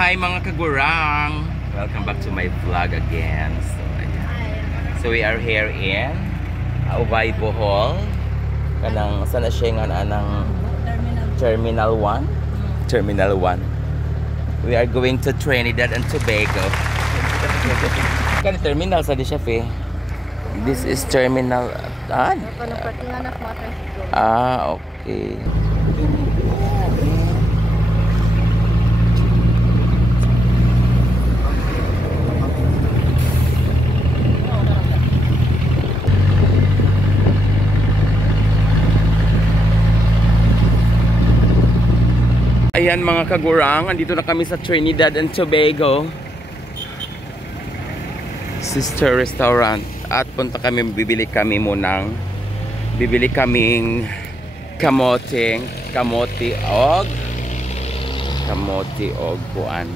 Hi mga kagurang! Welcome back to my vlog again. So we are here in Ubay, Bohol. Kanang sana siya nga anang Terminal 1. Terminal 1. We are going to Trinidad and Tobago. Kan terminal sa di siya fe. This is terminal. Okay. Ayan mga kagurang, andito na kami sa Trinidad and Tobago Sister Restaurant. At punta kami, bibili kaming kamote og kuan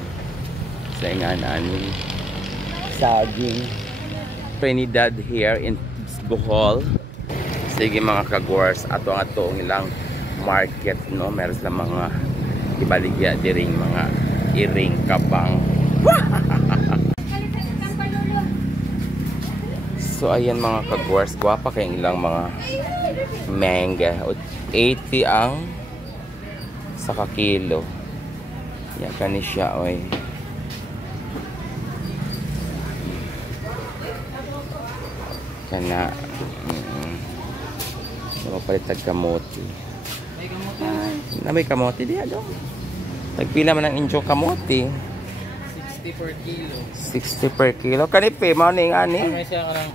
sa inganan saging. Trinidad here in Bohol. Sige mga kagurers, ato ang ilang market, no? Meron silang mga ibaligya diring mga iring kabang. So ayan mga kagwars, guwapa kayong ilang mga manga. 80 ang sa kakilo. Yan kani siya oy. Kana mapalitag kamote. May kamote diya do. Nagpila man ang injo kamote. 60 per kilo. 60 per kilo. Kanipe, mao ni nga ni. May siya karang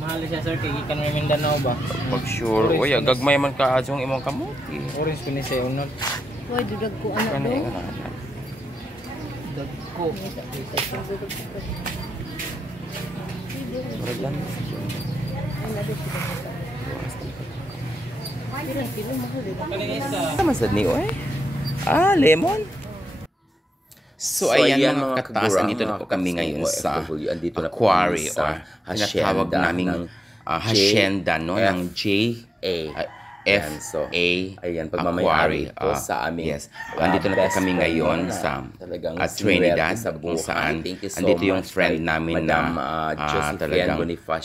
mahal siya sir kay ikan may Mindanao ba? Pag sure. Uy, gagmay man ka adjong imong kamote. Orange ko ni siya unod. Uy, dudag ko anak Kani do. nga na. Dagko. Murag lang. Kanina isa. Tama sad ni oy. Lemon. So ayan mga kataas, andito na po kami ngayon sa Aquari or tinatawag naming hacienda, no? Ng Ayan, pagmamayari po sa amin. Yes. Andito na po kami ngayon sa Trinidad, kung saan andito yung friend namin na talagang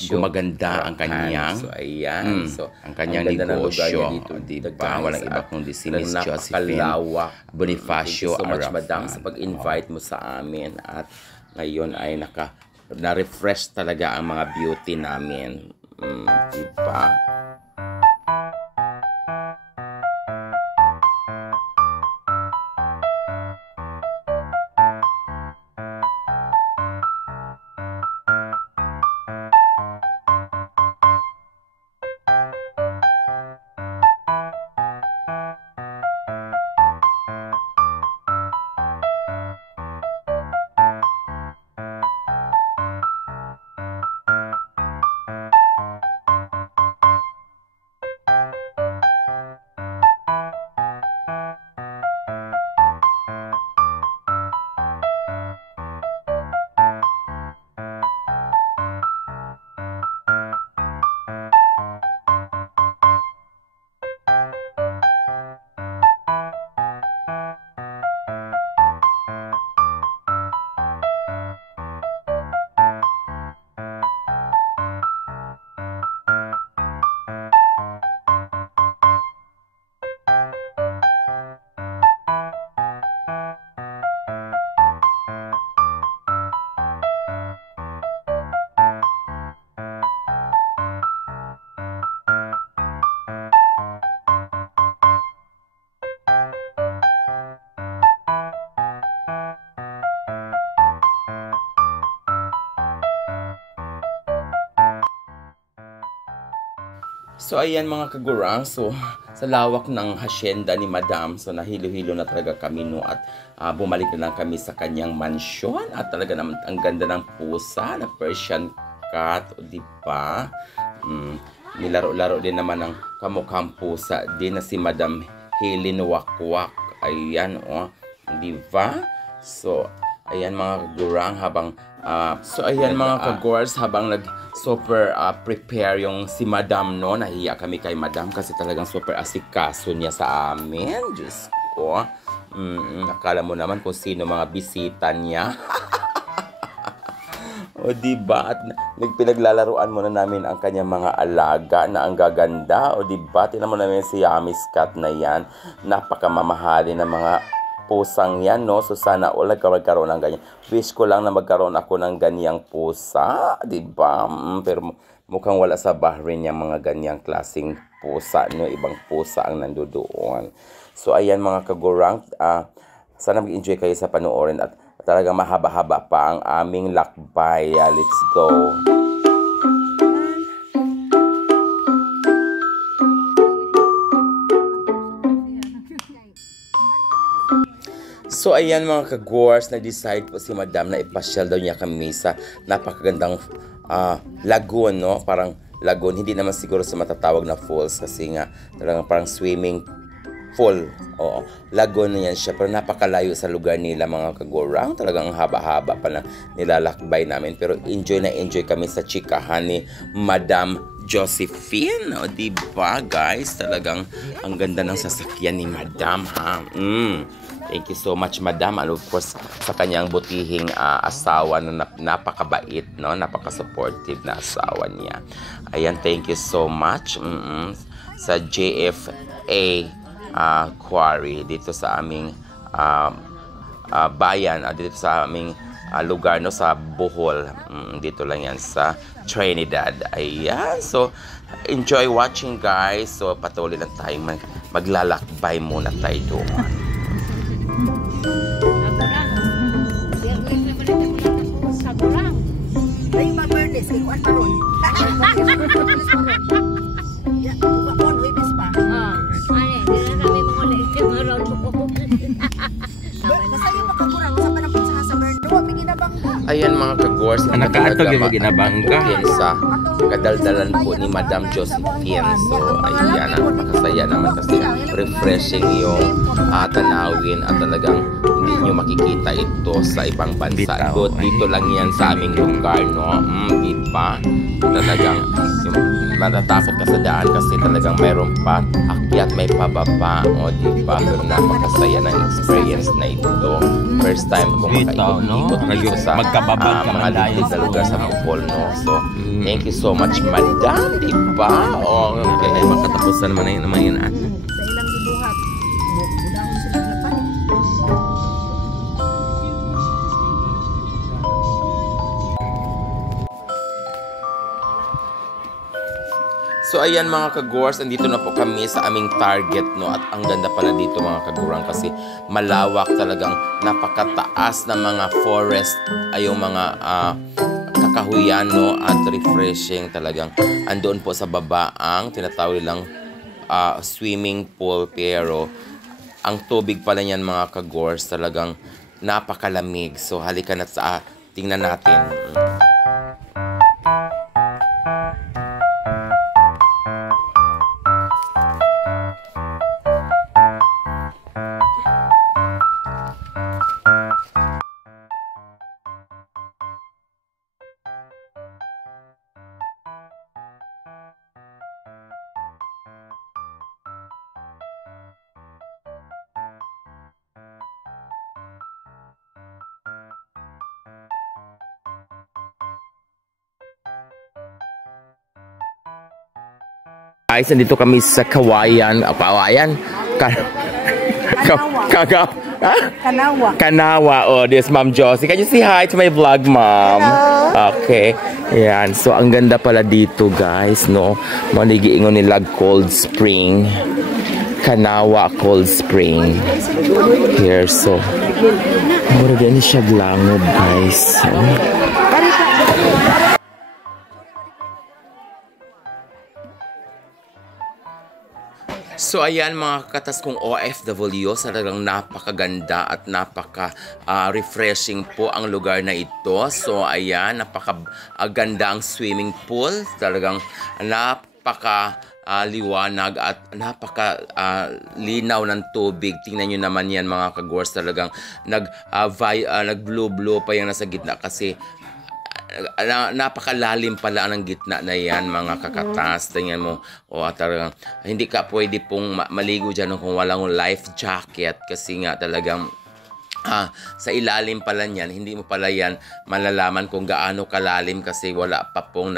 gumaganda ang kanyang ang kanyang negosyo. Diba? Walang iba kundi si Miss Josephine Bonifacio Araf. Madam, sa pag-invite mo sa amin. At ngayon ay na-refresh talaga ang mga beauty namin. Diba? So ayan mga kagurang, so sa lawak ng hacienda ni Madam, so nahilo-hilo na talaga kami no, at bumalik na lang kami sa kanyang mansyon at talaga naman ang ganda ng pusa na Persian cat, o di ba? Nilaro-laro din naman ng kamukhang pusa din na si Madam Helen Wakwak. Ayan di ba? So ayan mga kagurang, habang mga kagurers, habang super prepare yung si Madam, no? Nahiya kami kay Madam kasi talagang super asikaso niya sa amin. Diyos ko. Akala mo naman kung sino mga bisita niya. O diba? At pinaglaruan muna namin ang kanyang mga alaga na ang gaganda. O diba? Tingnan mo namin si Yami's cat na yan. Napakamamahali ng mga pusang yan, no? So sana all magkaroon ng ganyan. Wish ko lang na magkaroon ako ng ganyang pusa. Diba? Pero mukhang wala sa Bahrain yung mga ganyang klaseng pusa, no? Ibang pusa ang nandoon. So ayan mga kagurang, sana mag-enjoy kayo sa panoorin at talagang mahaba-haba pa ang aming lakbay. Let's go! So ayan mga kagors, na-decide po si Madam na ipasyal daw niya kami sa napakagandang lagoon, no? Parang lagoon, hindi naman siguro sa matatawag na falls kasi nga talagang parang swimming pool. Oo, lagoon na yan siya, pero napakalayo sa lugar nila mga kagurang. Talagang haba-haba pa na nilalakbay namin, pero enjoy na enjoy kami sa chikahan ni Madam Josephine. O diba guys, talagang ang ganda ng sasakyan ni Madam, ha? Thank you so much, Madam. And of course, sa kanyang butihing asawa na napakabait, no? Napaka-supportive na asawa niya. Ayan, thank you so much. Sa JFA Quarry dito sa aming bayan, dito sa aming lugar, no, sa Bohol. Dito lang yan sa Trinidad. Ayan, so enjoy watching guys. So patuloy lang tayo maglalakbay muna tayo doon. Sagurang. Ay, ma-burnes. Ikuan pa ron. Ya, bukakon. Huibis pa. Ano, di na kami mga leksyon maroon po. Kasayo makakurang. Sa panapon sa Hasaburn. Duwa, may ginabangga. Ayan mga kagors, Nakaatog yung ginabangga. sa kadaldalan po ni Madam Josephine. So ayan, napakasaya naman kasi refreshing yung tanawin at talagang hindi nyo makikita ito sa ibang bansa. But dito lang yan sa aming lugar, no? Diba? Talagang matatakot ka sa daan kasi talagang mayroon pa akyat, may pababa. O diba? Pero napakasaya ng experience na ito. First time ko makaikot-ikot dito sa mga liblib na lugar sa Bohol, no? So, thank you so much, Madam. Diba? O, okay, makatapusan naman yun. Sa ilang gibuhat. Budahon sa paglapan. So ayan mga kagors, andito na po kami sa aming target, no? At ang ganda pala dito mga kagurang kasi malawak, talagang napakataas na mga forest ay yung mga kakahuyan, no? At refreshing talagang. Andoon po sa baba ang tinatawag nilang swimming pool, pero ang tubig pala niyan mga kagors talagang napakalamig. So halika na sa tingnan natin. Guys, nandito kami sa Kawayan. Kanawa. Kanawa. Oh, this Ma'am Josie. Can you say hi to my vlog, Ma'am? Hello. Okay. Yan. So, ang ganda pala dito, guys, no? Manigiingon nila Cold Spring. Kanawa Cold Spring. Here, so. Mura din siya langob, guys. So ayan mga katas kong OFW, talagang napakaganda at napaka-refreshing po ang lugar na ito. So ayan, napakaganda ang swimming pool, talagang napaka-liwanag at napaka-linaw ng tubig. Tingnan nyo naman yan mga kagors, talagang nag-blue-blue pa yung nasa gitna kasi napakalalim pala ng gitna na yan, mga kakatas. Tingnan mo, talagang hindi ka pwede pong maligo dyan kung walang life jacket kasi nga talagang sa ilalim pala niyan, hindi mo pala yan malalaman kung gaano kalalim kasi wala pa pong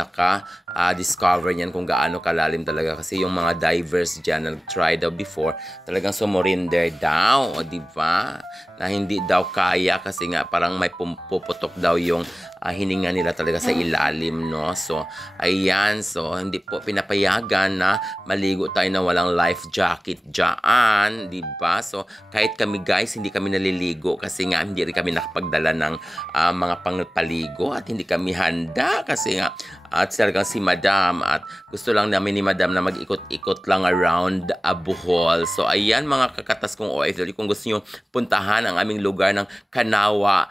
discover niyan kung gaano kalalim talaga kasi yung mga divers dyan na nag-try daw before, talagang sumurinder daw, o diba? Na hindi daw kaya kasi nga parang may puputok daw yung hininga nila talaga sa ilalim, no? So, ayan, so hindi po pinapayagan na maligo tayo na walang life jacket dyan, diba? So, kahit kami guys, hindi kami naliligo kasi nga hindi rin kami nakapagdala ng mga pangpaligo at hindi kami handa kasi nga at talagang si Madam at gusto lang namin ni Madam na mag-ikot-ikot lang around Bohol. So ayan mga kakatas kong OFW, kung gusto nyo puntahan ang aming lugar ng Kanawa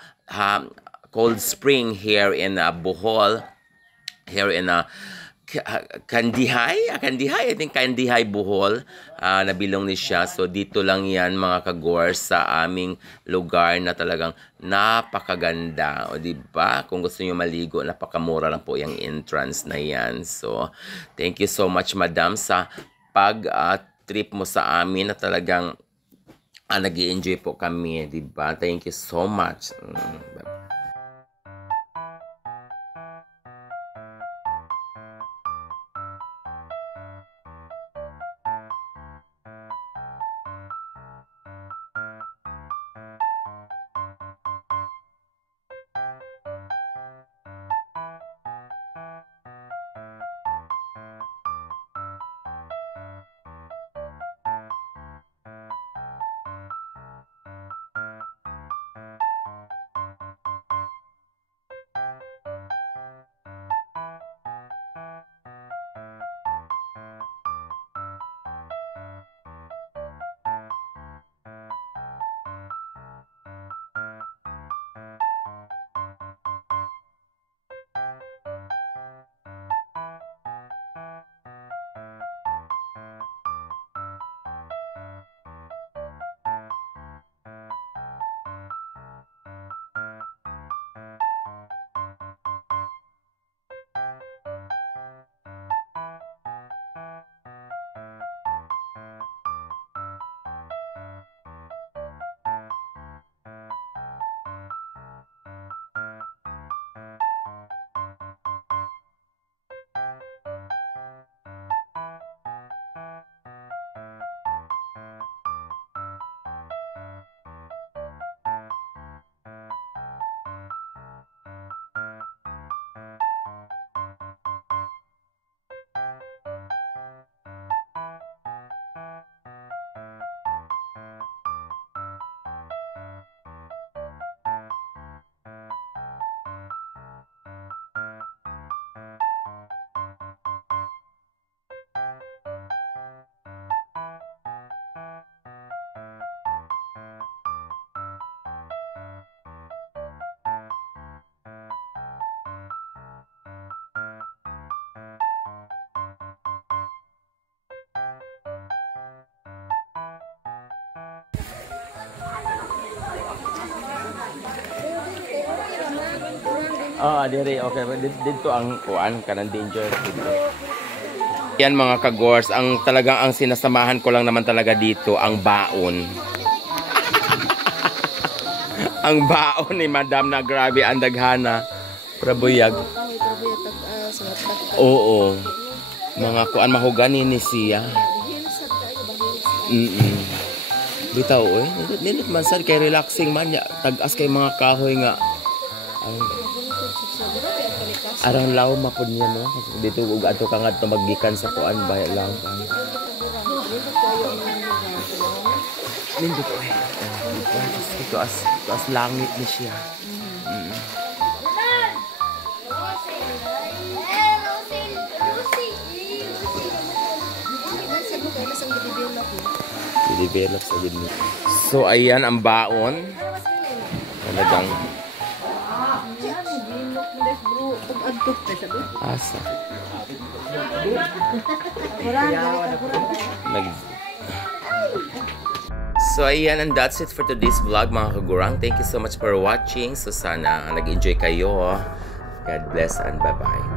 Cold Spring here in Bohol, here in Kandihay, I think Kandihay, Bohol, nabilong ni siya. So dito lang yan mga kagors sa aming lugar na talagang napakaganda, o diba? Kung gusto niyo maligo, napakamura lang po yung entrance na yan. So thank you so much Madam sa pag-trip mo sa amin na talagang nag-i-enjoy po kami, diba? Thank you so much. Dire, okay. Dito ang kuan kanang danger dito. Yan mga kagors, ang talagang ang sinasamahan ko lang naman talaga dito ang baon. Ang baon ni Madam na grabe ang daghana. Prabuyag. Oo. Mga kuan mahugani ni siya. Bitaw oy, nilit man sad kay relaxing man ya, tag-as kay mga kahoy nga. Arang law mapod niya no. Dito ug ato ka ngadto maggikan sa kuan ba law ka. Nindot oy. Ito as langit ni siya. I-develop sa gini. So ayan ang baon. Talagang asa. So ayan, and that's it for today's vlog mga kagurang. Thank you so much for watching. So sana nag-enjoy kayo. God bless and bye-bye.